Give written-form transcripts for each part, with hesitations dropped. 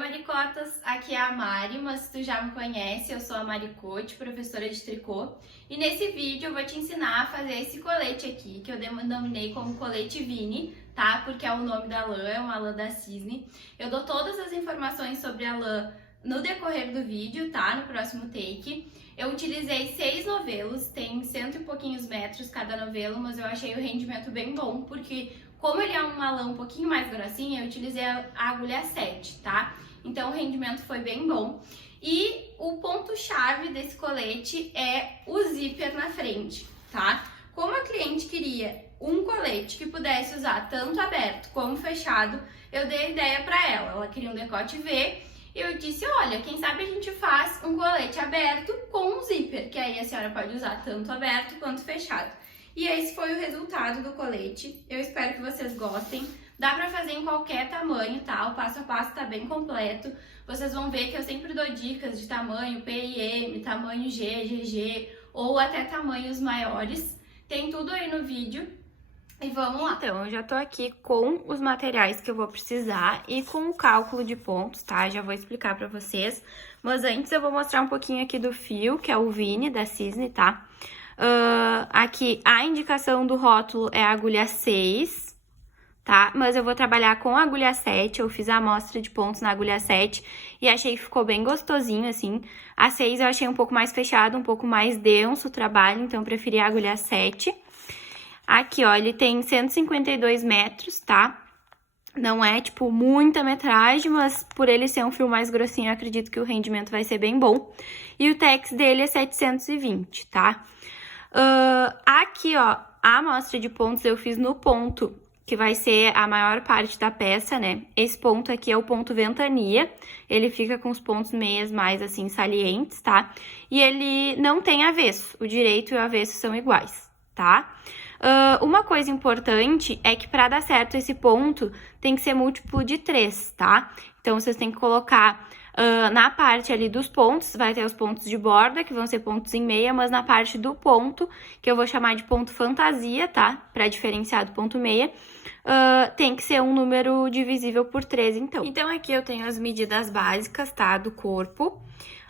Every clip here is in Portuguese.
Maricotas, aqui é a Mari, mas se tu já me conhece, eu sou a Maricote, professora de tricô. E nesse vídeo eu vou te ensinar a fazer esse colete aqui, que eu denominei como colete Vini, tá? Porque é o nome da lã, é uma lã da Cisne. Eu dou todas as informações sobre a lã no decorrer do vídeo, tá? No próximo take. Eu utilizei 6 novelos, tem 100 e pouquinhos metros cada novelo, mas eu achei o rendimento bem bom, porque como ele é uma lã um pouquinho mais grossinha, eu utilizei a agulha 7, tá? Então o rendimento foi bem bom. E o ponto-chave desse colete é o zíper na frente, tá? Como a cliente queria um colete que pudesse usar tanto aberto como fechado, eu dei a ideia para ela. Ela queria um decote V. E eu disse, olha, quem sabe a gente faz um colete aberto com um zíper, que aí a senhora pode usar tanto aberto quanto fechado. E esse foi o resultado do colete. Eu espero que vocês gostem. Dá pra fazer em qualquer tamanho, tá? O passo a passo tá bem completo. Vocês vão ver que eu sempre dou dicas de tamanho P e M, tamanho G, GG ou até tamanhos maiores. Tem tudo aí no vídeo. E vamos lá. Então, eu já tô aqui com os materiais que eu vou precisar e com o cálculo de pontos, tá? Já vou explicar pra vocês. Mas antes eu vou mostrar um pouquinho aqui do fio, que é o Vini da Cisne, tá? Aqui a indicação do rótulo é a agulha 6, tá? Mas eu vou trabalhar com a agulha 7, eu fiz a amostra de pontos na agulha 7 e achei que ficou bem gostosinho, assim. A 6 eu achei um pouco mais fechado, um pouco mais denso o trabalho, então eu preferi a agulha 7. Aqui, ó, ele tem 152 metros, tá? Não é, tipo, muita metragem, mas por ele ser um fio mais grossinho, eu acredito que o rendimento vai ser bem bom. E o tex dele é 720, tá? Aqui, ó, a amostra de pontos eu fiz no ponto, que vai ser a maior parte da peça, né? Esse ponto aqui é o ponto ventania, ele fica com os pontos meias mais, assim, salientes, tá? E ele não tem avesso, o direito e o avesso são iguais, tá? Uma coisa importante é que para dar certo esse ponto tem que ser múltiplo de 3, tá? Então, vocês têm que colocar na parte ali dos pontos, vai ter os pontos de borda, que vão ser pontos em meia, mas na parte do ponto, que eu vou chamar de ponto fantasia, tá? Para diferenciar do ponto meia, tem que ser um número divisível por 3, então. Então, aqui eu tenho as medidas básicas, tá? Do corpo.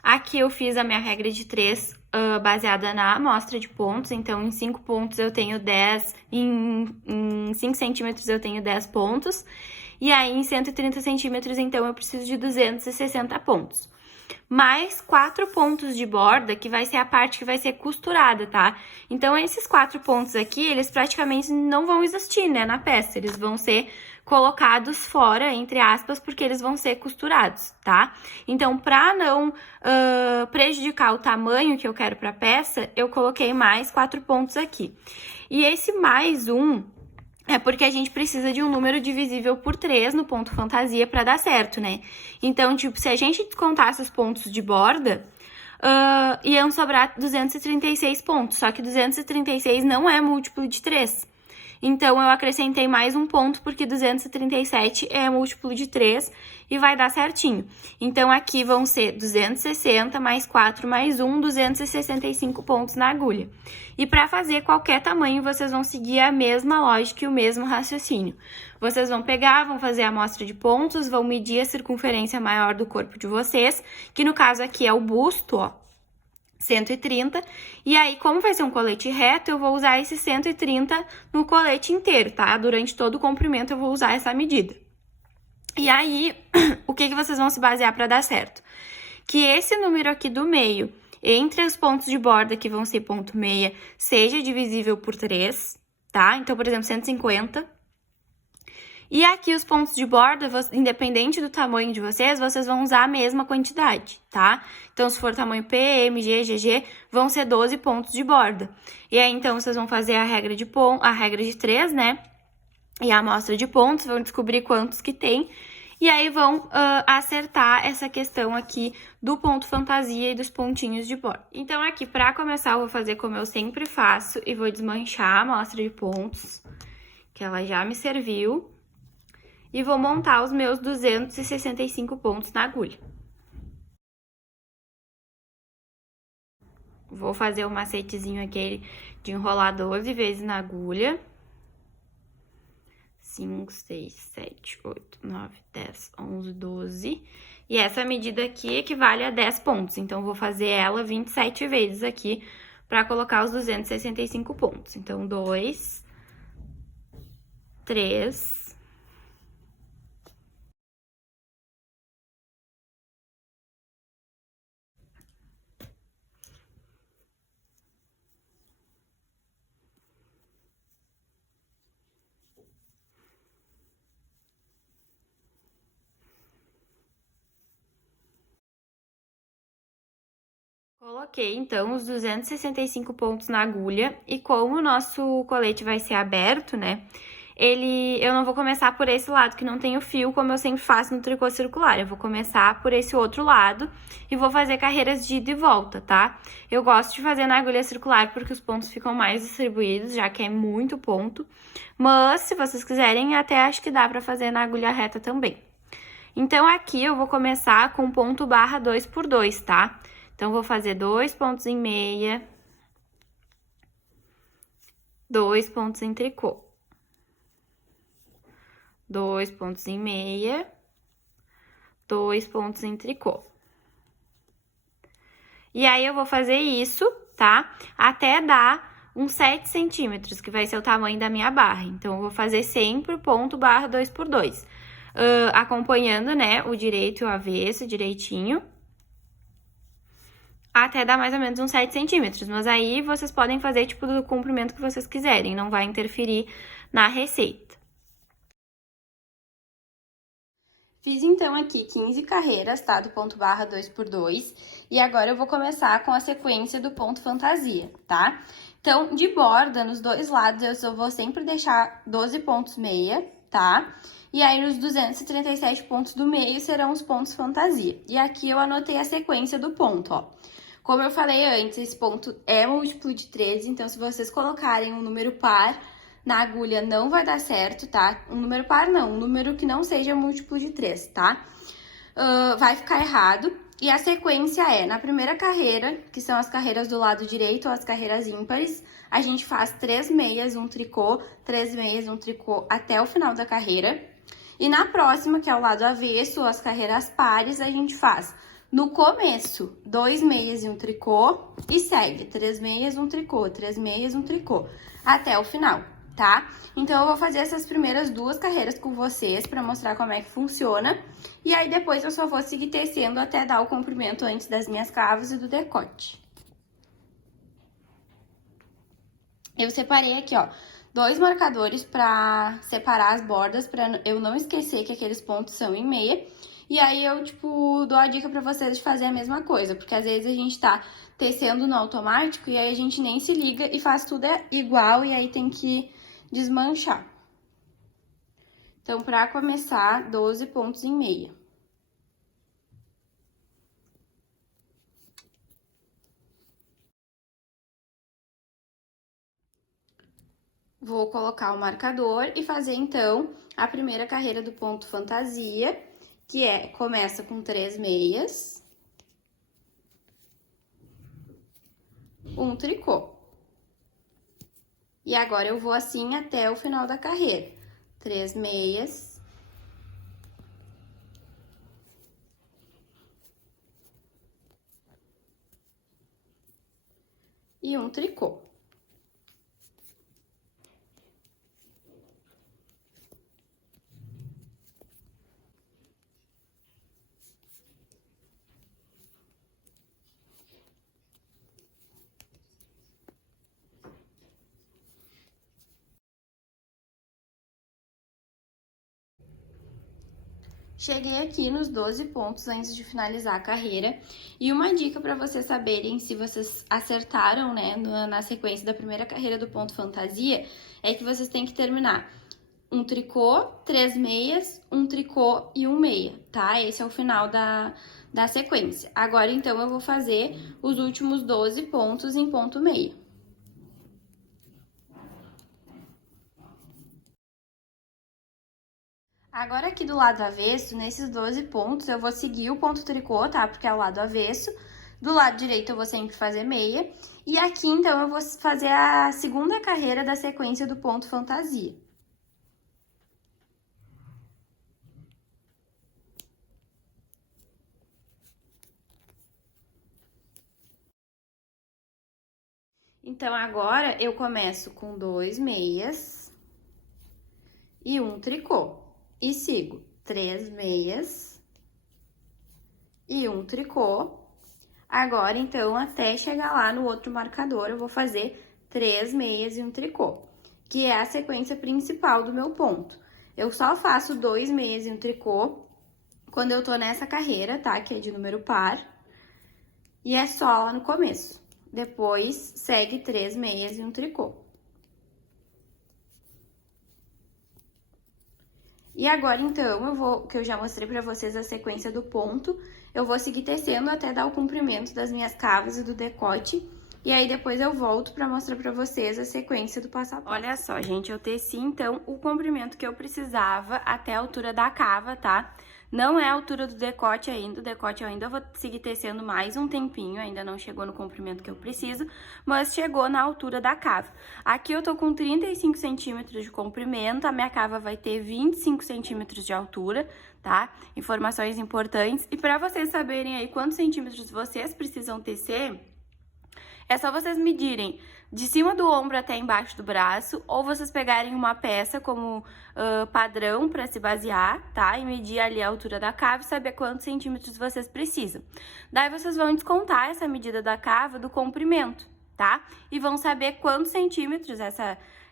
Aqui eu fiz a minha regra de 3 baseada na amostra de pontos, então em 5 pontos eu tenho 10, em 5 centímetros eu tenho 10 pontos, e aí em 130 centímetros então eu preciso de 260 pontos. Mais 4 pontos de borda, que vai ser a parte que vai ser costurada, tá? Então esses 4 pontos aqui, eles praticamente não vão existir, né, na peça, eles vão ser colocados fora, entre aspas, porque eles vão ser costurados, tá? Então, para não prejudicar o tamanho que eu quero para a peça, eu coloquei mais 4 pontos aqui. E esse mais um é porque a gente precisa de um número divisível por 3 no ponto fantasia para dar certo, né? Então, tipo, se a gente descontasse os pontos de borda, iam sobrar 236 pontos, só que 236 não é múltiplo de 3. Então, eu acrescentei mais um ponto, porque 237 é múltiplo de 3 e vai dar certinho. Então, aqui vão ser 260 mais 4 mais 1, 265 pontos na agulha. E para fazer qualquer tamanho, vocês vão seguir a mesma lógica e o mesmo raciocínio. Vocês vão pegar, vão fazer a amostra de pontos, vão medir a circunferência maior do corpo de vocês, que no caso aqui é o busto, ó. 130, e aí, como vai ser um colete reto, eu vou usar esse 130 no colete inteiro, tá? Durante todo o comprimento eu vou usar essa medida. E aí, o que vocês vão se basear para dar certo? Que esse número aqui do meio, entre os pontos de borda, que vão ser ponto meia, seja divisível por 3, tá? Então, por exemplo, 150. E aqui os pontos de borda, independente do tamanho de vocês vão usar a mesma quantidade, tá? Então, se for tamanho P, M, G, GG, vão ser 12 pontos de borda. E aí, então, vocês vão fazer a regra de 3, né? E a amostra de pontos, vão descobrir quantos que tem. E aí, vão acertar essa questão aqui do ponto fantasia e dos pontinhos de borda. Então, aqui, pra começar, eu vou fazer como eu sempre faço e vou desmanchar a amostra de pontos, que ela já me serviu. E vou montar os meus 265 pontos na agulha. Vou fazer o macetezinho aquele de enrolar 12 vezes na agulha. 5, 6, 7, 8, 9, 10, 11, 12. E essa medida aqui equivale a 10 pontos, então eu vou fazer ela 27 vezes aqui para colocar os 265 pontos. Então, 2, 3... Coloquei, então, os 265 pontos na agulha e como o nosso colete vai ser aberto, né, eu não vou começar por esse lado que não tem o fio, como eu sempre faço no tricô circular. Eu vou começar por esse outro lado e vou fazer carreiras de ida e volta, tá? Eu gosto de fazer na agulha circular porque os pontos ficam mais distribuídos, já que é muito ponto. Mas, se vocês quiserem, até acho que dá pra fazer na agulha reta também. Então, aqui eu vou começar com ponto barra 2 por 2, tá? Então, vou fazer 2 pontos em meia, 2 pontos em tricô, 2 pontos em meia, 2 pontos em tricô. E aí, eu vou fazer isso, tá? Até dar uns 7 centímetros, que vai ser o tamanho da minha barra. Então, eu vou fazer sempre o ponto barra 2 por 2. Acompanhando, né, o direito e o avesso direitinho. Até dar mais ou menos uns 7 centímetros, mas aí vocês podem fazer, tipo, do comprimento que vocês quiserem, não vai interferir na receita. Fiz, então, aqui 15 carreiras, tá, do ponto barra 2 por 2, e agora eu vou começar com a sequência do ponto fantasia, tá? Então, de borda, nos dois lados, eu vou sempre deixar 12 pontos meia, tá? E aí, nos 237 pontos do meio serão os pontos fantasia. E aqui eu anotei a sequência do ponto, ó. Como eu falei antes, esse ponto é múltiplo de 13, então se vocês colocarem um número par na agulha não vai dar certo, tá? Um número par não, um número que não seja múltiplo de 3, tá? Vai ficar errado. E a sequência é, na primeira carreira, que são as carreiras do lado direito, ou as carreiras ímpares, a gente faz 3 meias, um tricô, 3 meias, um tricô até o final da carreira. E na próxima, que é o lado avesso, ou as carreiras pares, a gente faz no começo 2 meias e um tricô e segue 3 meias, um tricô, 3 meias, um tricô, até o final, tá? Então, eu vou fazer essas primeiras 2 carreiras com vocês pra mostrar como é que funciona. E aí, depois eu só vou seguir tecendo até dar o comprimento antes das minhas cravos e do decote. Eu separei aqui, ó, 2 marcadores pra separar as bordas, pra eu não esquecer que aqueles pontos são em meia. E aí, eu, tipo, dou a dica pra vocês de fazer a mesma coisa, porque às vezes a gente tá tecendo no automático e aí a gente nem se liga e faz tudo igual e aí tem que desmanchar. Então, pra começar, 12 pontos em meia. Vou colocar o marcador e fazer, então, a primeira carreira do ponto fantasia, que começa com 3 meias, um tricô. E agora, eu vou assim até o final da carreira. 3 meias, e um tricô. Cheguei aqui nos 12 pontos antes de finalizar a carreira. E uma dica para vocês saberem se vocês acertaram, né, na sequência da primeira carreira do ponto fantasia, é que vocês têm que terminar um tricô, 3 meias, um tricô e um meia, tá? Esse é o final da sequência. Agora, então, eu vou fazer os últimos 12 pontos em ponto meia. Agora, aqui do lado avesso, nesses 12 pontos, eu vou seguir o ponto tricô, tá? Porque é o lado avesso. Do lado direito, eu vou sempre fazer meia. E aqui, então, eu vou fazer a segunda carreira da sequência do ponto fantasia. Então, agora eu começo com 2 meias e um tricô. E sigo 3 meias e um tricô. Agora, então, até chegar lá no outro marcador, eu vou fazer 3 meias e um tricô, que é a sequência principal do meu ponto. Eu só faço 2 meias e um tricô quando eu tô nessa carreira, tá? Que é de número par. E é só lá no começo. Depois, segue 3 meias e um tricô. E agora, então, que eu já mostrei pra vocês a sequência do ponto, eu vou seguir tecendo até dar o comprimento das minhas cavas e do decote. E aí, depois eu volto pra mostrar pra vocês a sequência do passo a passo. Olha só, gente, eu teci, então, o comprimento que eu precisava até a altura da cava, tá? Não é a altura do decote ainda, o decote eu ainda vou seguir tecendo mais um tempinho, ainda não chegou no comprimento que eu preciso, mas chegou na altura da cava. Aqui eu tô com 35 centímetros de comprimento, a minha cava vai ter 25 centímetros de altura, tá? Informações importantes. E pra vocês saberem aí quantos centímetros vocês precisam tecer, é só vocês medirem de cima do ombro até embaixo do braço, ou vocês pegarem uma peça como padrão para se basear, tá? E medir ali a altura da cava e saber quantos centímetros vocês precisam. Daí vocês vão descontar essa medida da cava do comprimento, tá? E vão saber quantos centímetros,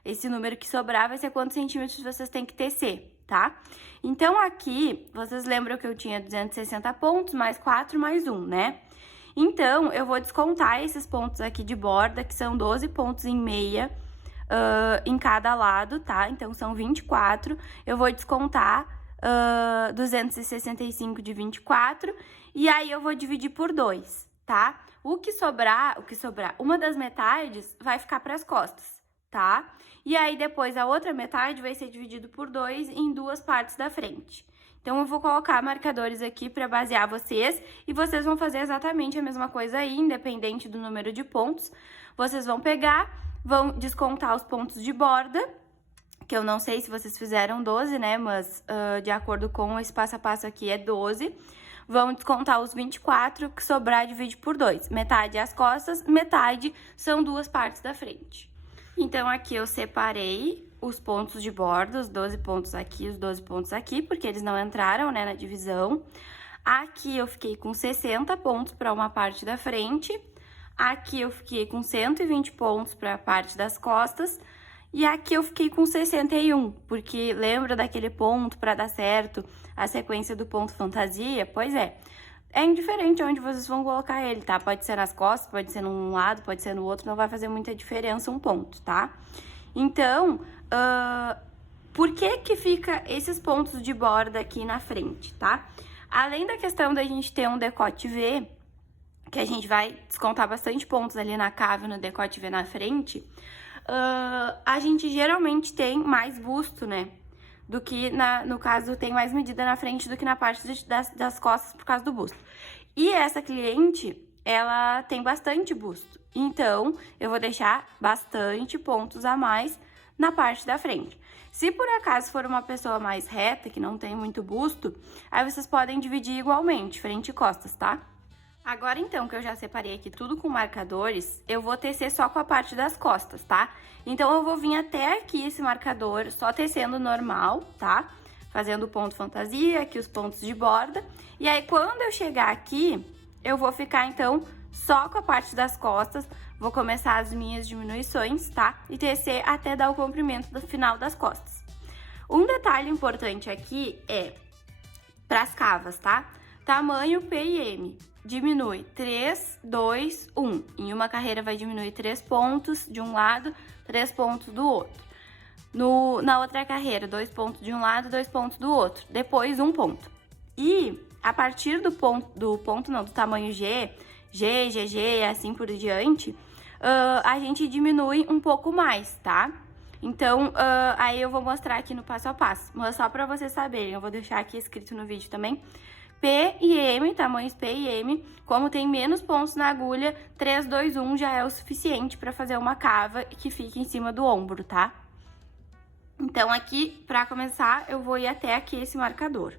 esse número que sobrar vai ser quantos centímetros vocês têm que tecer, tá? Então aqui, vocês lembram que eu tinha 260 pontos, mais 4 mais 1, né? Então, eu vou descontar esses pontos aqui de borda, que são 12 pontos em meia em cada lado, tá? Então, são 24. Eu vou descontar 265 de 24 e aí eu vou dividir por 2, tá? O que sobrar, uma das metades vai ficar para as costas, tá? E aí, depois, a outra metade vai ser dividido por 2 em duas partes da frente. Então, eu vou colocar marcadores aqui para basear vocês e vocês vão fazer exatamente a mesma coisa aí, independente do número de pontos. Vocês vão pegar, vão descontar os pontos de borda, que eu não sei se vocês fizeram 12, né, mas de acordo com esse passo a passo aqui é 12. Vão descontar os 24, que sobrar divide por 2. Metade as costas, metade são duas partes da frente. Então, aqui eu separei os pontos de borda, os 12 pontos aqui, os 12 pontos aqui, porque eles não entraram, né, na divisão. Aqui eu fiquei com 60 pontos para uma parte da frente. Aqui eu fiquei com 120 pontos para a parte das costas. E aqui eu fiquei com 61, porque lembra daquele ponto para dar certo a sequência do ponto fantasia? Pois é. É indiferente onde vocês vão colocar ele, tá? Pode ser nas costas, pode ser num lado, pode ser no outro, não vai fazer muita diferença um ponto, tá? Então, por que fica esses pontos de borda aqui na frente, tá? Além da questão da gente ter um decote V, que a gente vai descontar bastante pontos ali na cava e no decote V na frente, a gente geralmente tem mais busto, né? Do que, no caso, tem mais medida na frente do que na parte das costas por causa do busto. E essa cliente, ela tem bastante busto. Então, eu vou deixar bastante pontos a mais na parte da frente. Se por acaso for uma pessoa mais reta, que não tem muito busto, aí vocês podem dividir igualmente, frente e costas, tá? Agora, então, que eu já separei aqui tudo com marcadores, eu vou tecer só com a parte das costas, tá? Então, eu vou vir até aqui esse marcador só tecendo normal, tá? Fazendo o ponto fantasia, aqui os pontos de borda. E aí, quando eu chegar aqui, eu vou ficar, então, só com a parte das costas. Vou começar as minhas diminuições, tá? E tecer até dar o comprimento do final das costas. Um detalhe importante aqui é para as cavas, tá? Tamanho P e M. Diminui 3, 2, 1. Em uma carreira vai diminuir 3 pontos de um lado, 3 pontos do outro. Na outra carreira, 2 pontos de um lado, 2 pontos do outro. Depois, 1 ponto. E a partir do tamanho G, GG, assim por diante, a gente diminui um pouco mais, tá? Então, aí eu vou mostrar aqui no passo a passo. Mas só pra vocês saberem, eu vou deixar aqui escrito no vídeo também. P e M, tamanhos P e M, como tem menos pontos na agulha, 3, 2, 1 já é o suficiente para fazer uma cava que fique em cima do ombro, tá? Então, aqui, para começar, eu vou ir até aqui esse marcador.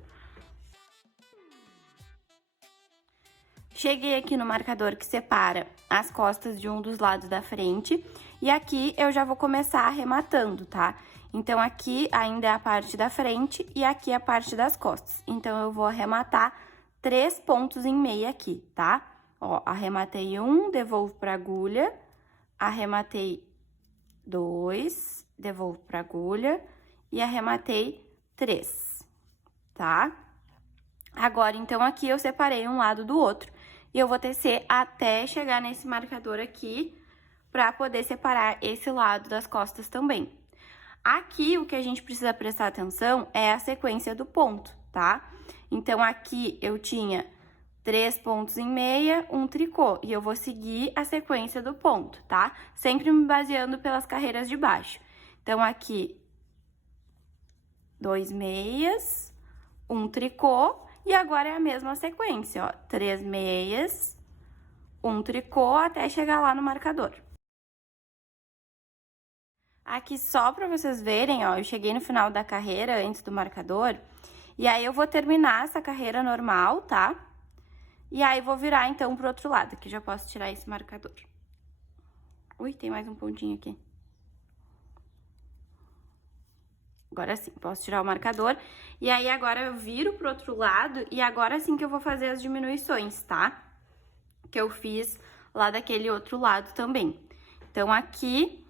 Cheguei aqui no marcador que separa as costas de um dos lados da frente e aqui eu já vou começar arrematando, tá? Então, aqui ainda é a parte da frente e aqui é a parte das costas. Então, eu vou arrematar 3 pontos em meia aqui, tá? Ó, arrematei um, devolvo pra agulha, arrematei 2, devolvo pra agulha e arrematei 3, tá? Agora, então, aqui eu separei um lado do outro e eu vou tecer até chegar nesse marcador aqui pra poder separar esse lado das costas também. Aqui, o que a gente precisa prestar atenção é a sequência do ponto, tá? Então, aqui eu tinha 3 pontos em meia, um tricô, e eu vou seguir a sequência do ponto, tá? Sempre me baseando pelas carreiras de baixo. Então, aqui, 2 meias, um tricô, e agora é a mesma sequência, ó. 3 meias, um tricô, até chegar lá no marcador. Aqui só pra vocês verem, ó, eu cheguei no final da carreira antes do marcador, e aí eu vou terminar essa carreira normal, tá? E aí vou virar então pro outro lado, que já posso tirar esse marcador. Ui, tem mais um pontinho aqui. Agora sim, posso tirar o marcador. E aí agora eu viro pro outro lado e agora sim que eu vou fazer as diminuições, tá? Que eu fiz lá daquele outro lado também. Então, aqui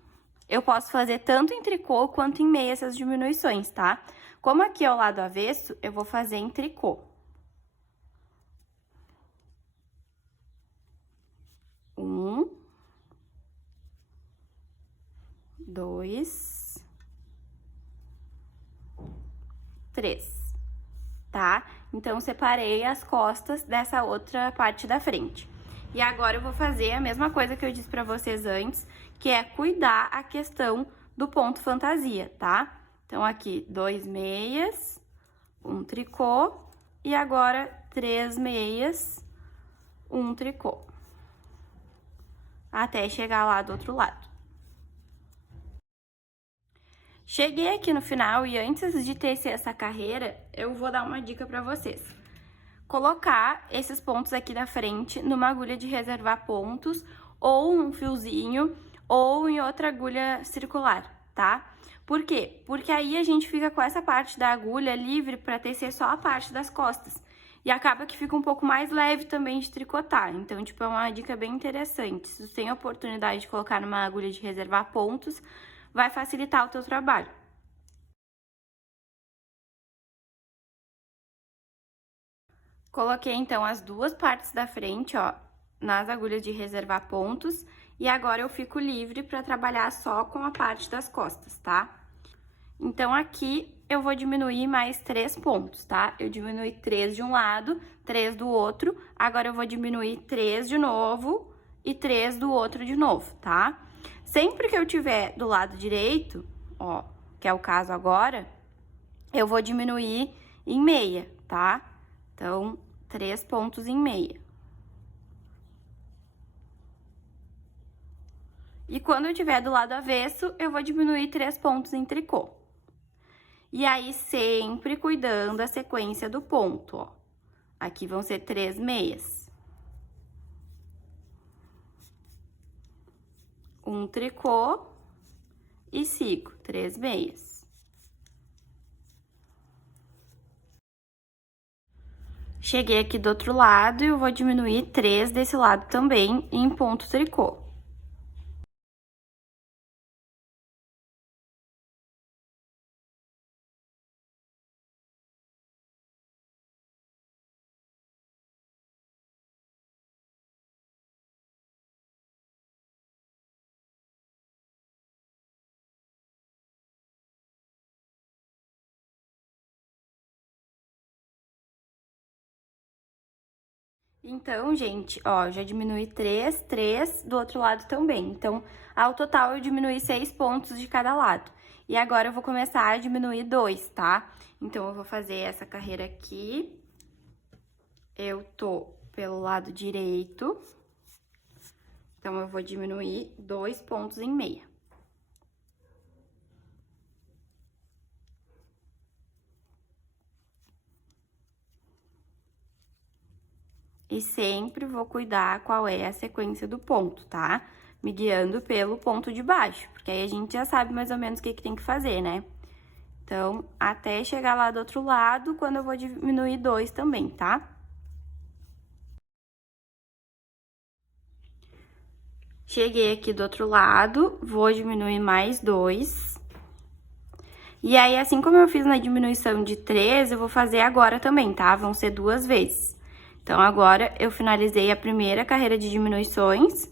eu posso fazer tanto em tricô quanto em meia essas diminuições, tá? Como aqui é o lado avesso, eu vou fazer em tricô. 1, 2, 3, tá? Então, separei as costas dessa outra parte da frente. E agora eu vou fazer a mesma coisa que eu disse pra vocês antes, que é cuidar a questão do ponto fantasia, tá? Então, aqui, 2 meias, um tricô, e agora 3 meias, um tricô. Até chegar lá do outro lado. Cheguei aqui no final e antes de tecer essa carreira, eu vou dar uma dica pra vocês. Colocar esses pontos aqui da frente numa agulha de reservar pontos, ou um fiozinho, ou em outra agulha circular, tá? Por quê? Porque aí a gente fica com essa parte da agulha livre pra tecer só a parte das costas. E acaba que fica um pouco mais leve também de tricotar. Então, tipo, é uma dica bem interessante. Se você tem a oportunidade de colocar numa agulha de reservar pontos, vai facilitar o teu trabalho. Coloquei, então, as duas partes da frente, ó, nas agulhas de reservar pontos. E agora eu fico livre pra trabalhar só com a parte das costas, tá? Então, aqui eu vou diminuir mais 3 pontos, tá? Eu diminui 3 de um lado, 3 do outro. Agora, eu vou diminuir 3 de novo e 3 do outro de novo, tá? Sempre que eu tiver do lado direito, ó, que é o caso agora, eu vou diminuir em meia, tá? Então, 3 pontos em meia. E quando eu tiver do lado avesso, eu vou diminuir 3 pontos em tricô. E aí, sempre cuidando da sequência do ponto, ó. Aqui vão ser 3 meias. Um tricô e sigo, 3 meias. Cheguei aqui do outro lado e eu vou diminuir 3 desse lado também em ponto tricô. Então, gente, ó, já diminui 3, 3 do outro lado também. Então, ao total, eu diminui 6 pontos de cada lado. E agora, eu vou começar a diminuir 2, tá? Então, eu vou fazer essa carreira aqui. Eu tô pelo lado direito. Então, eu vou diminuir 2 pontos em meia. E sempre vou cuidar qual é a sequência do ponto, tá? Me guiando pelo ponto de baixo, porque aí a gente já sabe mais ou menos o que tem que fazer, né? Então, até chegar lá do outro lado, quando eu vou diminuir 2 também, tá? Cheguei aqui do outro lado, vou diminuir mais 2. E aí, assim como eu fiz na diminuição de 3, eu vou fazer agora também, tá? Vão ser 2 vezes. Então, agora eu finalizei a primeira carreira de diminuições.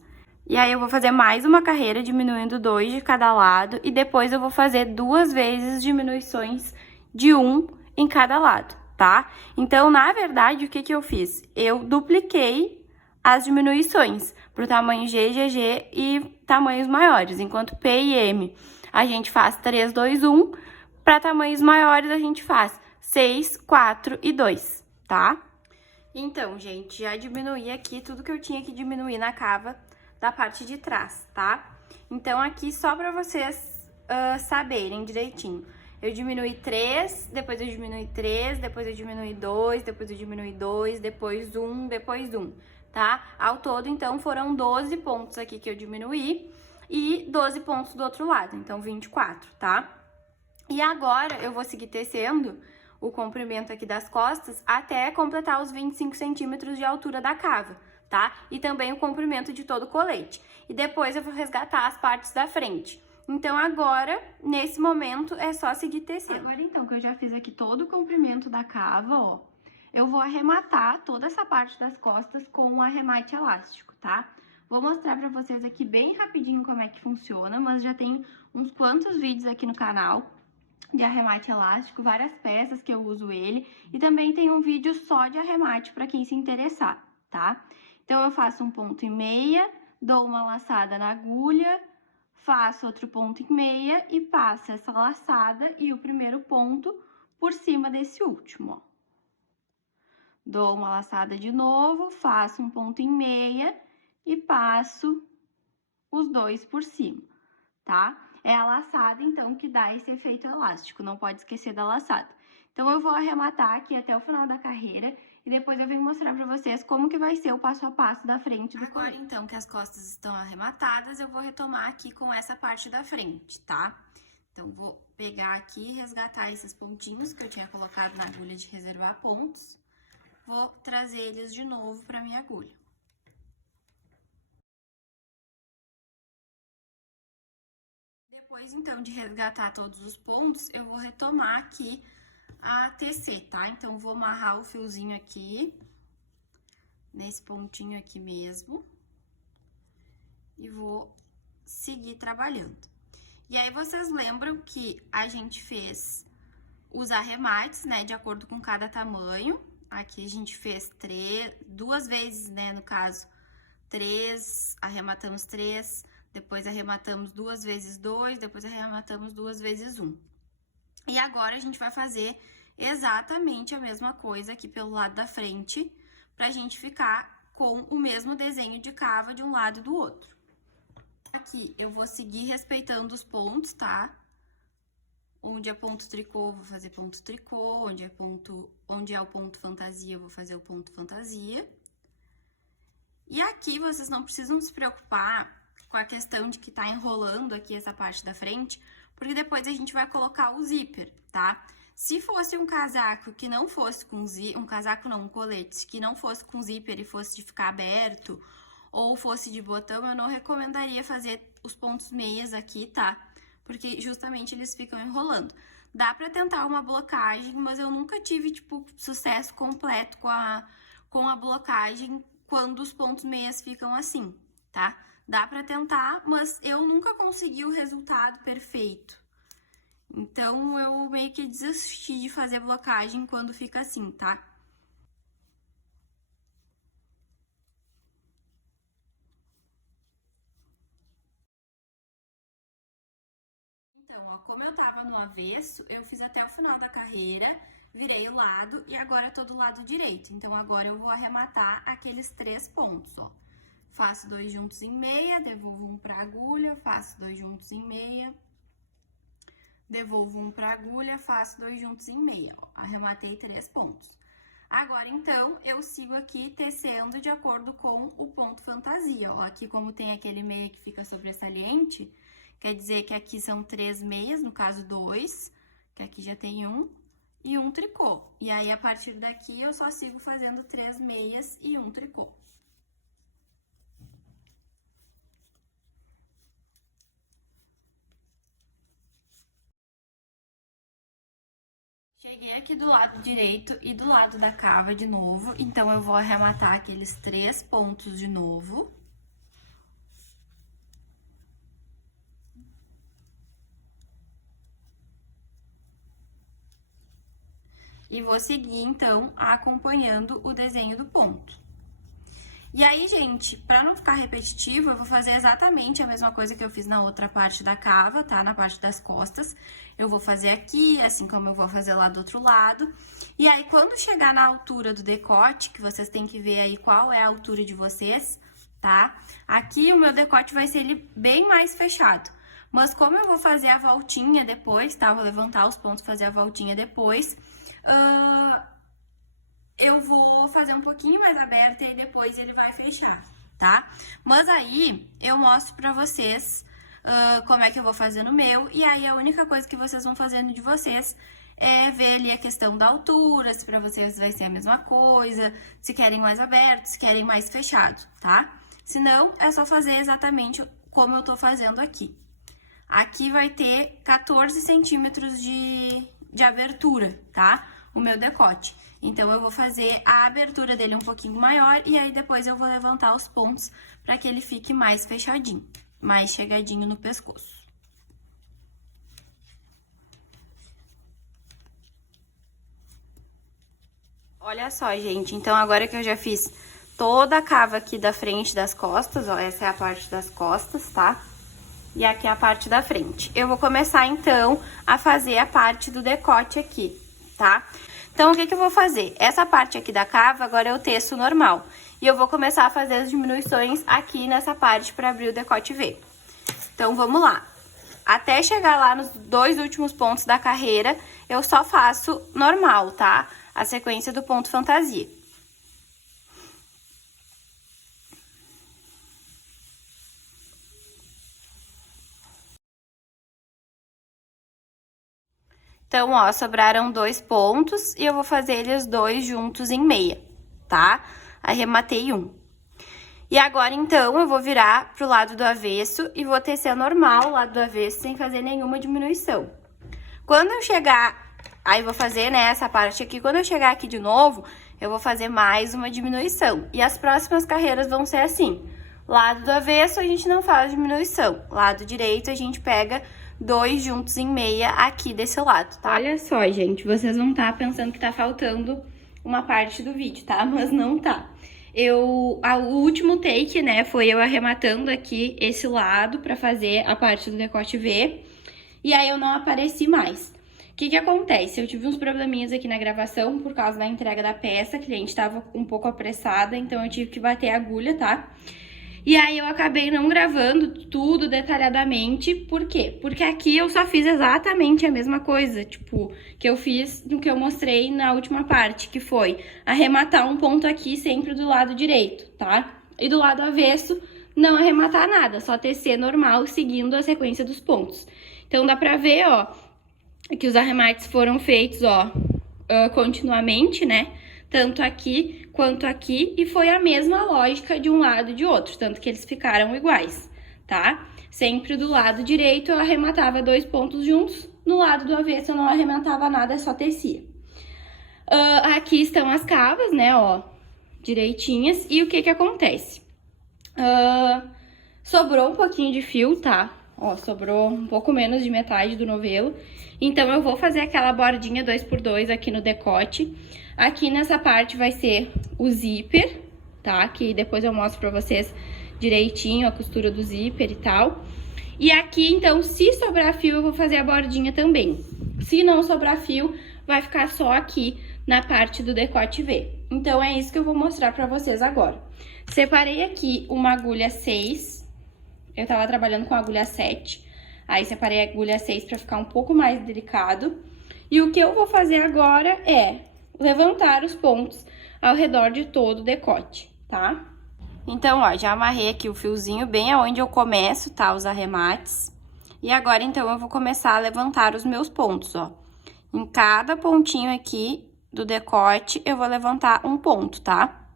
E aí, eu vou fazer mais uma carreira diminuindo 2 de cada lado. E depois eu vou fazer 2 vezes diminuições de 1 em cada lado, tá? Então, na verdade, o que eu fiz? Eu dupliquei as diminuições pro tamanho G, GG e tamanhos maiores. Enquanto P e M a gente faz 3, 2, 1. Para tamanhos maiores, a gente faz 6, 4 e 2, tá? Então, gente, já diminuí aqui tudo que eu tinha que diminuir na cava da parte de trás, tá? Então, aqui só para vocês saberem direitinho. Eu diminui 3, depois eu diminui 3, depois eu diminui 2, depois eu diminui 2, depois 1, depois 1, tá? Ao todo, então, foram 12 pontos aqui que eu diminuí e 12 pontos do outro lado, então 24, tá? E agora, eu vou seguir tecendo o comprimento aqui das costas até completar os 25 centímetros de altura da cava, tá? E também o comprimento de todo o colete. E depois eu vou resgatar as partes da frente. Então, agora, nesse momento, é só seguir tecendo. Agora, então, que eu já fiz aqui todo o comprimento da cava, ó, eu vou arrematar toda essa parte das costas com um arremate elástico, tá? Vou mostrar pra vocês aqui bem rapidinho como é que funciona, mas já tem uns quantos vídeos aqui no canal de arremate elástico, várias peças que eu uso ele, e também tem um vídeo só de arremate para quem se interessar, tá? Então, eu faço um ponto e meia, dou uma laçada na agulha, faço outro ponto e meia e passo essa laçada e o primeiro ponto por cima desse último, ó. Dou uma laçada de novo, faço um ponto e meia e passo os 2 por cima, tá? É a laçada, então, que dá esse efeito elástico, não pode esquecer da laçada. Então, eu vou arrematar aqui até o final da carreira e depois eu venho mostrar pra vocês como que vai ser o passo a passo da frente do colete. Agora, então, que as costas estão arrematadas, eu vou retomar aqui com essa parte da frente, tá? Então, vou pegar aqui e resgatar esses pontinhos que eu tinha colocado na agulha de reservar pontos. Vou trazer eles de novo pra minha agulha. Depois, então, de resgatar todos os pontos, eu vou retomar aqui a tecer, tá? Então, vou amarrar o fiozinho aqui, nesse pontinho aqui mesmo, e vou seguir trabalhando. E aí, vocês lembram que a gente fez os arremates, né, de acordo com cada tamanho. Aqui a gente fez 2 vezes, né, no caso, 3, arrematamos 3, depois arrematamos 2 vezes 2, depois arrematamos 2 vezes 1. E agora a gente vai fazer exatamente a mesma coisa aqui pelo lado da frente, pra gente ficar com o mesmo desenho de cava de um lado e do outro. Aqui eu vou seguir respeitando os pontos, tá? Onde é ponto tricô, vou fazer ponto tricô, onde é o ponto fantasia, eu vou fazer o ponto fantasia. E aqui vocês não precisam se preocupar com a questão de que tá enrolando aqui essa parte da frente, porque depois a gente vai colocar o zíper, tá? Se fosse um casaco que não fosse com zíper, um colete que não fosse com zíper e fosse de ficar aberto, ou fosse de botão, eu não recomendaria fazer os pontos meias aqui, tá? Porque justamente eles ficam enrolando. Dá pra tentar uma blocagem, mas eu nunca tive, tipo, sucesso completo com a blocagem quando os pontos meias ficam assim, tá? Dá pra tentar, mas eu nunca consegui o resultado perfeito. Então, eu meio que desisti de fazer blocagem quando fica assim, tá? Então, ó, como eu tava no avesso, eu fiz até o final da carreira, virei o lado e agora eu tô do lado direito. Então, agora eu vou arrematar aqueles 3 pontos, ó. Faço 2 juntos em meia, devolvo um pra agulha, faço 2 juntos em meia, devolvo um pra agulha, faço 2 juntos em meia, ó. Arrematei 3 pontos. Agora, então, eu sigo aqui tecendo de acordo com o ponto fantasia, ó. Aqui, como tem aquele meia que fica sobressalente, quer dizer que aqui são 3 meias, no caso 2, que aqui já tem um, e um tricô. E aí, a partir daqui, eu só sigo fazendo 3 meias e um tricô. Cheguei aqui do lado direito e do lado da cava de novo, então eu vou arrematar aqueles 3 pontos de novo. E vou seguir, então, acompanhando o desenho do ponto. E aí, gente, pra não ficar repetitivo, eu vou fazer exatamente a mesma coisa que eu fiz na outra parte da cava, tá? Na parte das costas. Eu vou fazer aqui, assim como eu vou fazer lá do outro lado. E aí, quando chegar na altura do decote, que vocês têm que ver aí qual é a altura de vocês, tá? Aqui o meu decote vai ser ele bem mais fechado. Mas como eu vou fazer a voltinha depois, tá? Eu vou levantar os pontos, fazer a voltinha depois. Eu vou fazer um pouquinho mais aberto e depois ele vai fechar, tá? Mas aí, eu mostro pra vocês como é que eu vou fazer no meu. E aí, a única coisa que vocês vão fazendo de vocês é ver ali a questão da altura, se pra vocês vai ser a mesma coisa, se querem mais aberto, se querem mais fechado, tá? Se não, é só fazer exatamente como eu tô fazendo aqui. Aqui vai ter 14 centímetros de abertura, tá? O meu decote. Então, eu vou fazer a abertura dele um pouquinho maior e aí depois eu vou levantar os pontos para que ele fique mais fechadinho, mais chegadinho no pescoço. Olha só, gente, então agora que eu já fiz toda a cava aqui da frente das costas, ó, essa é a parte das costas, tá? E aqui é a parte da frente. Eu vou começar, então, a fazer a parte do decote aqui, tá? Então, o que eu vou fazer? Essa parte aqui da cava, agora eu teço normal. E eu vou começar a fazer as diminuições aqui nessa parte para abrir o decote V. Então, vamos lá. Até chegar lá nos 2 últimos pontos da carreira, eu só faço normal, tá? A sequência do ponto fantasia. Então, ó, sobraram 2 pontos e eu vou fazer eles 2 juntos em meia, tá? Arrematei um. E agora, então, eu vou virar pro lado do avesso e vou tecer normal o lado do avesso sem fazer nenhuma diminuição. Quando eu chegar, aí vou fazer, né, essa parte aqui, quando eu chegar aqui de novo, eu vou fazer mais uma diminuição. E as próximas carreiras vão ser assim. Lado do avesso, a gente não faz diminuição. Lado direito, a gente pega 2 juntos em meia aqui desse lado, tá? Olha só, gente, vocês vão estar pensando que tá faltando uma parte do vídeo, tá? Mas não tá. O último take, né, foi eu arrematando aqui esse lado pra fazer a parte do decote V. E aí eu não apareci mais. O que acontece? Eu tive uns probleminhas aqui na gravação por causa da entrega da peça. A cliente tava um pouco apressada, então eu tive que bater a agulha, tá? E aí eu acabei não gravando tudo detalhadamente. Por quê? Porque aqui eu só fiz exatamente a mesma coisa, tipo, que eu fiz no que eu mostrei na última parte, que foi arrematar um ponto aqui sempre do lado direito, tá? E do lado avesso, não arrematar nada, só tecer normal, seguindo a sequência dos pontos. Então, dá pra ver, ó, que os arremates foram feitos, ó, continuamente, né? Tanto aqui quanto aqui, e foi a mesma lógica de um lado e de outro, tanto que eles ficaram iguais, tá? Sempre do lado direito eu arrematava 2 pontos juntos, no lado do avesso eu não arrematava nada, só tecia. Aqui estão as cavas, né, ó, direitinhas, e o que acontece? Sobrou um pouquinho de fio, tá? Ó, sobrou um pouco menos de metade do novelo. Então, eu vou fazer aquela bordinha 2x2 aqui no decote. Aqui nessa parte vai ser o zíper, tá? Que depois eu mostro pra vocês direitinho a costura do zíper e tal. E aqui, então, se sobrar fio, eu vou fazer a bordinha também. Se não sobrar fio, vai ficar só aqui na parte do decote V. Então, é isso que eu vou mostrar pra vocês agora. Separei aqui uma agulha 6. Eu tava trabalhando com a agulha 7. Aí, separei a agulha 6 pra ficar um pouco mais delicado. E o que eu vou fazer agora é levantar os pontos ao redor de todo o decote, tá? Então, ó, já amarrei aqui o fiozinho bem aonde eu começo, tá, os arremates. E agora, então, eu vou começar a levantar os meus pontos, ó. Em cada pontinho aqui do decote, eu vou levantar um ponto, tá?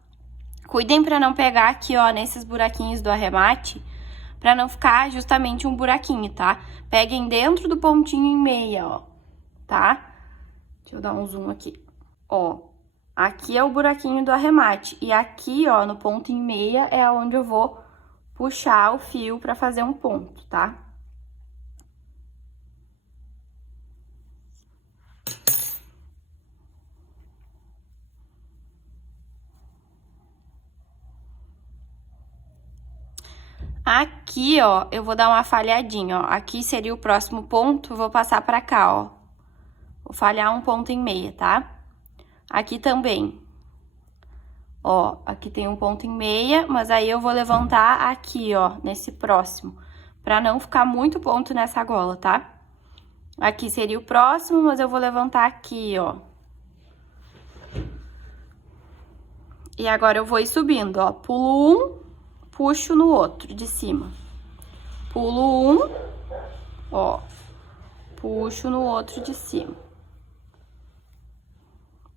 Cuidem pra não pegar aqui, ó, nesses buraquinhos do arremate, pra não ficar justamente um buraquinho, tá? Peguem dentro do pontinho em meia, ó, tá? Deixa eu dar um zoom aqui. Ó, aqui é o buraquinho do arremate. E aqui, ó, no ponto em meia, é onde eu vou puxar o fio pra fazer um ponto, tá? Aqui, ó, eu vou dar uma falhadinha, ó. Aqui seria o próximo ponto, eu vou passar pra cá, ó. Vou falhar um ponto em meia, tá? Aqui também. Ó, aqui tem um ponto em meia, mas aí eu vou levantar aqui, ó, nesse próximo, pra não ficar muito ponto nessa gola, tá? Aqui seria o próximo, mas eu vou levantar aqui, ó. E agora eu vou ir subindo, ó. Pulo um, puxo no outro, de cima. Pulo um, ó. Puxo no outro de cima.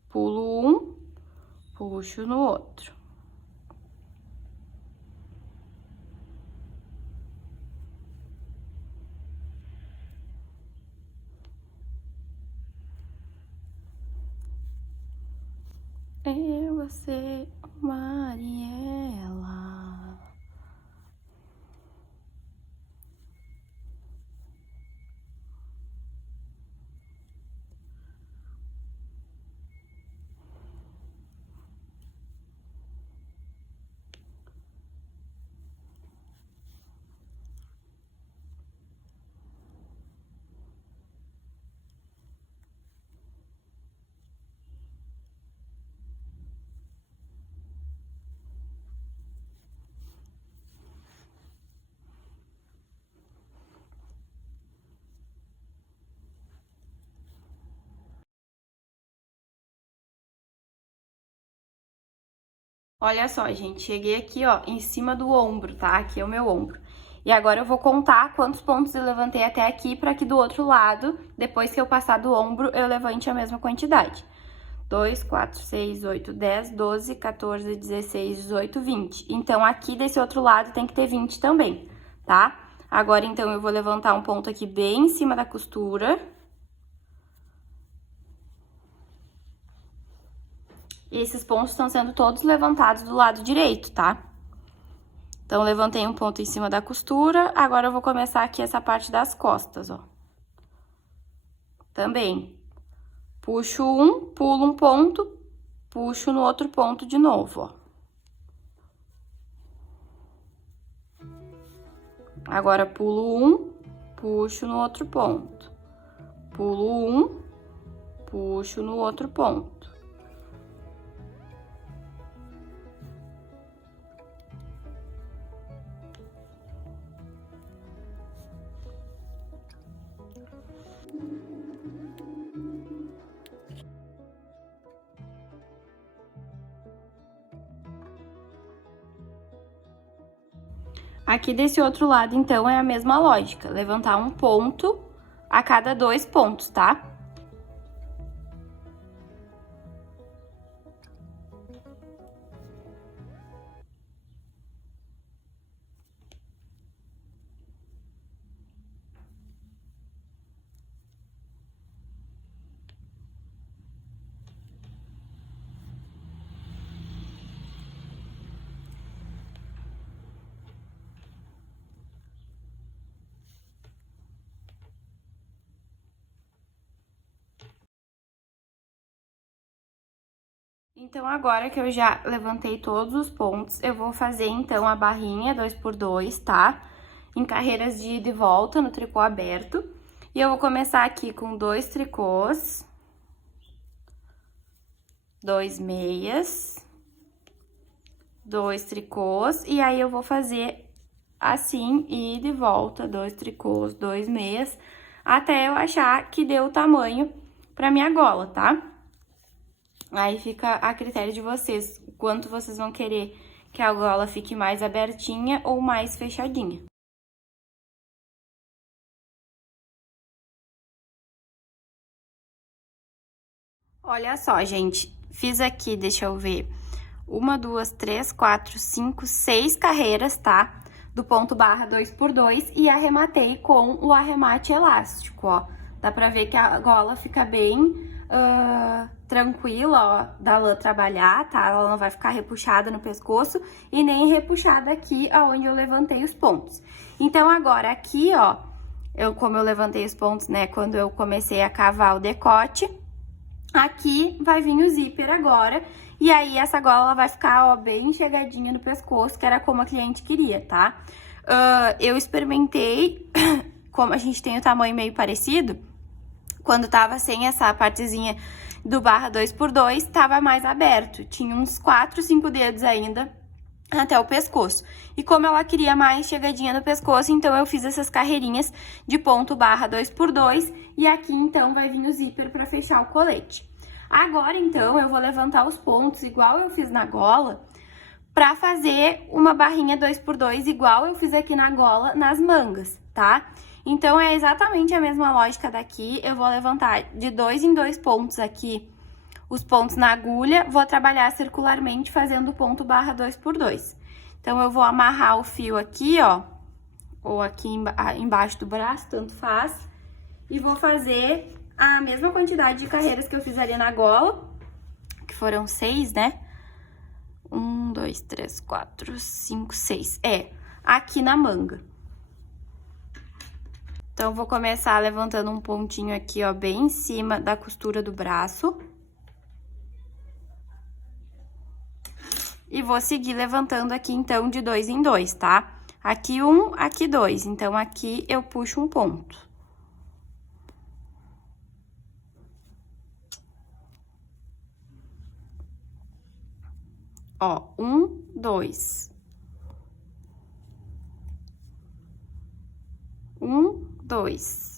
Pulo um, puxo no outro. Eu, você, Mariela. Olha só, gente, cheguei aqui, ó, em cima do ombro, tá? Aqui é o meu ombro. E agora eu vou contar quantos pontos eu levantei até aqui, pra que do outro lado, depois que eu passar do ombro, eu levante a mesma quantidade. 2, 4, 6, 8, 10, 12, 14, 16, 18, 20. Então, aqui desse outro lado tem que ter 20 também, tá? Agora, então, eu vou levantar um ponto aqui bem em cima da costura. E esses pontos estão sendo todos levantados do lado direito, tá? Então, levantei um ponto em cima da costura, agora eu vou começar aqui essa parte das costas, ó. Também. Puxo um, pulo um ponto, puxo no outro ponto de novo, ó. Agora, pulo um, puxo no outro ponto. Pulo um, puxo no outro ponto. Aqui desse outro lado, então, é a mesma lógica. Levantar um ponto a cada 2 pontos, tá? Então, agora que eu já levantei todos os pontos, eu vou fazer, então, a barrinha 2x2, tá? Em carreiras de ida e volta, no tricô aberto. E eu vou começar aqui com 2 tricôs, 2 meias, 2 tricôs, e aí eu vou fazer assim, ida e volta, 2 tricôs, 2 meias, até eu achar que deu o tamanho pra minha gola, tá? Aí fica a critério de vocês, o quanto vocês vão querer que a gola fique mais abertinha ou mais fechadinha. Olha só, gente, fiz aqui, deixa eu ver, 1, 2, 3, 4, 5, 6 carreiras, tá? Do ponto barra 2x2 e arrematei com o arremate elástico, ó. Dá pra ver que a gola fica bem tranquila, ó, da lã trabalhar, tá? Ela não vai ficar repuxada no pescoço e nem repuxada aqui, aonde eu levantei os pontos. Então, agora aqui, ó, como eu levantei os pontos, né, quando eu comecei a cavar o decote, aqui vai vir o zíper agora, e aí essa gola ela vai ficar, ó, bem chegadinha no pescoço, que era como a cliente queria, tá? Eu experimentei, como a gente tem o tamanho meio parecido, quando tava sem essa partezinha do barra 2x2, tava mais aberto, tinha uns 4, 5 dedos ainda até o pescoço. E como ela queria mais chegadinha no pescoço, então eu fiz essas carreirinhas de ponto barra 2x2 e aqui então vai vir o zíper para fechar o colete. Agora então eu vou levantar os pontos igual eu fiz na gola, para fazer uma barrinha 2x2 igual eu fiz aqui na gola nas mangas, tá? Então é exatamente a mesma lógica daqui, eu vou levantar de 2 em 2 pontos aqui os pontos na agulha, vou trabalhar circularmente fazendo ponto barra 2x2. Então, eu vou amarrar o fio aqui, ó, ou aqui embaixo do braço, tanto faz, e vou fazer a mesma quantidade de carreiras que eu fiz ali na gola, que foram 6, né? 1, 2, 3, 4, 5, 6. Aqui na manga. Então, vou começar levantando um pontinho aqui, ó, bem em cima da costura do braço. E vou seguir levantando aqui, então, de 2 em 2, tá? Aqui 1, aqui 2. Então, aqui eu puxo um ponto. Ó, 1, 2. 1, 2.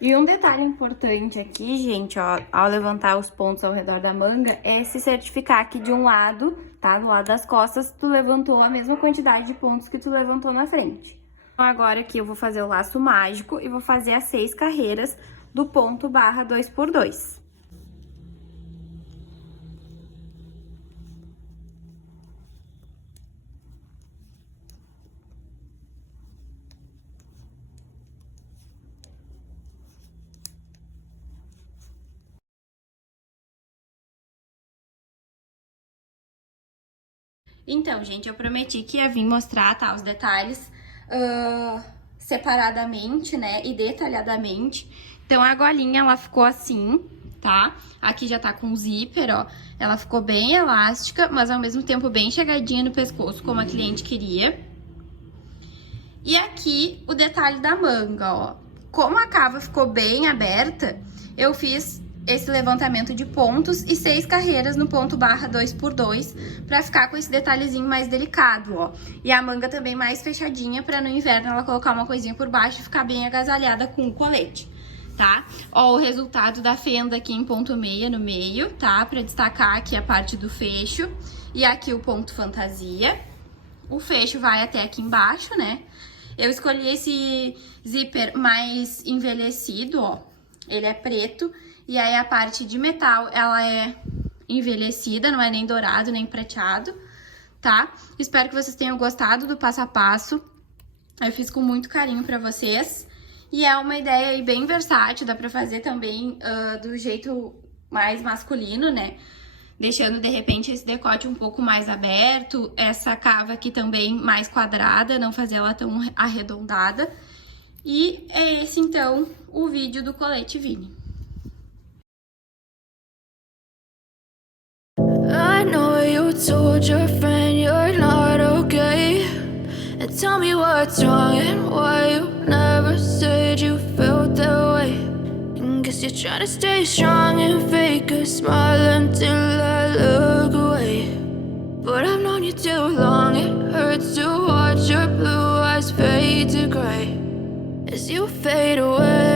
E um detalhe importante aqui, gente, ó, ao levantar os pontos ao redor da manga, é se certificar que de um lado, tá, do lado das costas, tu levantou a mesma quantidade de pontos que tu levantou na frente. Então, agora aqui eu vou fazer o laço mágico e vou fazer as 6 carreiras do ponto barra 2x2. Então, gente, eu prometi que ia vir mostrar, tá, os detalhes separadamente, né, e detalhadamente. Então, a golinha, ela ficou assim, tá? Aqui já tá com zíper, ó. Ela ficou bem elástica, mas ao mesmo tempo bem chegadinha no pescoço, como a cliente queria. E aqui, o detalhe da manga, ó. Como a cava ficou bem aberta, eu fiz esse levantamento de pontos e 6 carreiras no ponto barra 2x2 pra ficar com esse detalhezinho mais delicado, ó. E a manga também mais fechadinha pra no inverno ela colocar uma coisinha por baixo e ficar bem agasalhada com o colete, tá? Ó, o resultado da fenda aqui em ponto meia no meio, tá? Pra destacar aqui a parte do fecho e aqui o ponto fantasia. O fecho vai até aqui embaixo, né? Eu escolhi esse zíper mais envelhecido, ó. Ele é preto. E aí, a parte de metal, ela é envelhecida, não é nem dourado, nem prateado, tá? Espero que vocês tenham gostado do passo a passo. Eu fiz com muito carinho pra vocês. E é uma ideia aí bem versátil, dá pra fazer também do jeito mais masculino, né? Deixando, de repente, esse decote um pouco mais aberto, essa cava aqui também mais quadrada, não fazer ela tão arredondada. E é esse, então, o vídeo do colete Vini. I know you told your friend you're not tell me what's wrong and why you never said you felt that way. And guess you're trying to stay strong and fake a smile until I look away. But I've known you too long, it hurts to watch your blue eyes fade to gray as you fade away.